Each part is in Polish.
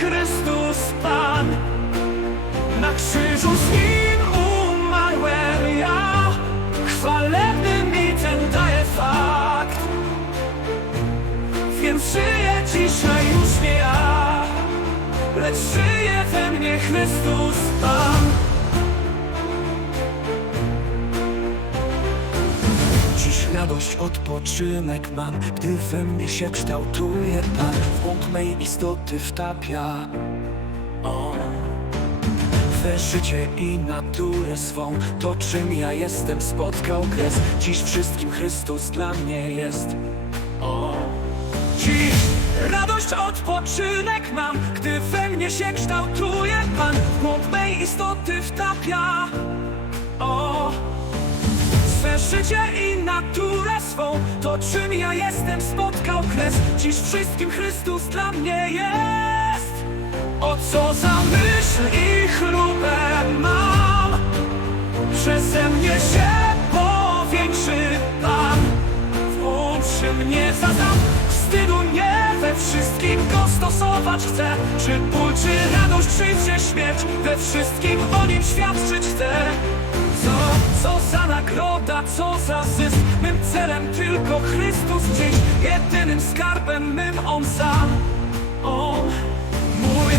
Chrystus Pan. Na krzyżu z Nim umarłem ja, chwalebny mi ten daje fakt. Więc żyję dzisiaj już nie ja, lecz żyje we mnie Chrystus Pan. Radość, odpoczynek mam, gdy we mnie się kształtuje Pan, w głąb mej istoty wtapia. O. We życie i naturę swą, to czym ja jestem spotkał kres. Dziś wszystkim Chrystus dla mnie jest. O. Dziś radość, odpoczynek mam, gdy we mnie się kształtuje Pan, w głąb mej istoty wtapia. O. Swe życie i To czym ja jestem spotkał kres Dziś wszystkim Chrystus dla mnie jest. O co za myśl i chlubę mam? Przeze mnie się powiększy Pan. Włączy mnie za dam Wstydu nie we wszystkim go stosować chcę. Czy ból, czy radość, życie, śmierć? We wszystkim o nim świadczyć chcę Co, co za nagroda, co za zysk? Mym celem tylko Chrystus dziś. Jedynym skarbem mym On sam. On Mój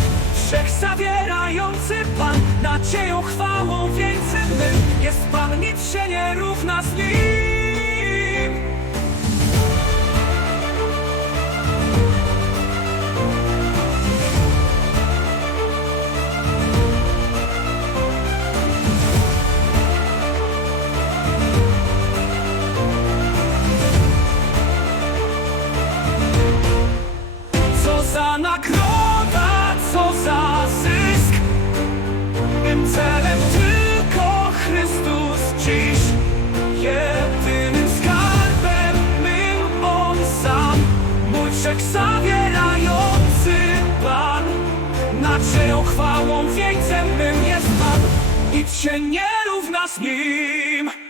wszechzawierający Pan. Nadzieją, chwałą, wieńcem mym Jest Pan, nic się nie równa z Nim nagroda, co za zysk. Mym celem tylko Chrystus dziś. Jedynym skarbem mym On sam. Mój wszechzawierający Pan. Nadzieją, chwałą, wieńcem mym jest Pan. Nic się nie równa z Nim